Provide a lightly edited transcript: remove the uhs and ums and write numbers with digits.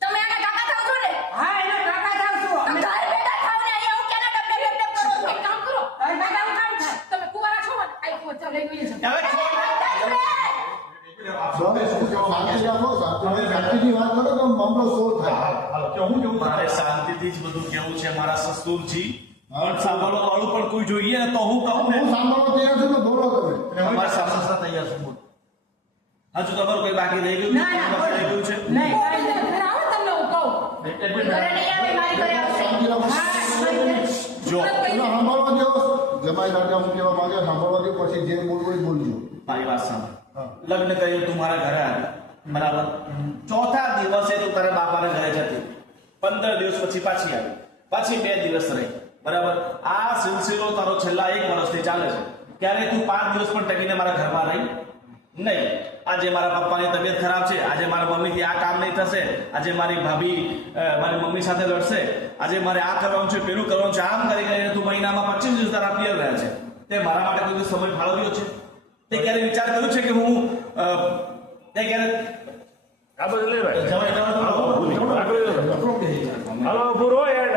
તમે આના કાકા થાવ છો ને? હા એના કાકા થાવ છો. તમે ઘર બેઠા થાવ ને અહીંયા હું કેના ડબ કરો છો? એક કામ કરો તારી કાકા કામ થાય. તમે કુવારા છો ને આઈ ફોન ચાલ લઈ ગઈ છે હવે શાંતિથી વાત કરો તો મામલો સોલ્વ થાય. મારે શાંતિથી જ બધું કેવું છે મારા સસુરજી. પણ સાંભળવા વાળું પણ કોઈ જોઈએ ને તો હું કહું ને. હું સાંભળવા તૈયાર છું તો બોલો તમે. અમારા સાસરા તૈયાર છું. હજુ તમારું કોઈ બાકી રહી ગયું ના, ના, બાકી રહી ગયું છે? નહીં ઘરે આવો તમને હું કહું ઘરે નહીં આવે મારી ઘરે આવશે જો સાંભળવા દો. જમાઈ રાજા હું કહેવા માંગે સાંભળવા દો, પછી જે બોલવું એ બોલજો. મારી વાત સાંભળ. લગ્ન કર્યું તું મારા ઘરે આવી બરાબર. ચોથા દિવસે તું તારા બાપાના ઘરે જતી 15 દિવસ પછી પાછી આવી, પછી 2 દિવસ રહી બરાબર. આ સિલસિલો તારો છેલ્લા 1 વર્ષથી ચાલે છે. ક્યારે તું 5 દિવસ પણ ટકીને મારા ઘરમાં રહી નહીં. આજે મારા પપ્પાની તબિયત ખરાબ છે, આજે મારા મમ્મીથી આ કામ નહીં થશે, આજે મારી ભાભી મારી મમ્મી સાથે લડશે, આજે મારે આ કરવાનું છે પેલું કરવાનું છે, આમ કરી કરીને તું મહિનામાં 25 દિવસ તારા પિયર રહ્યા છે. તે મારા માટે કોઈ સમય ફાળવ્યો છે? તે ક્યારે વિચાર કર્યો છે કે હું તે ક્યારે આ બધું લઈ ભાઈ જવાય હાલો પૂરો યાર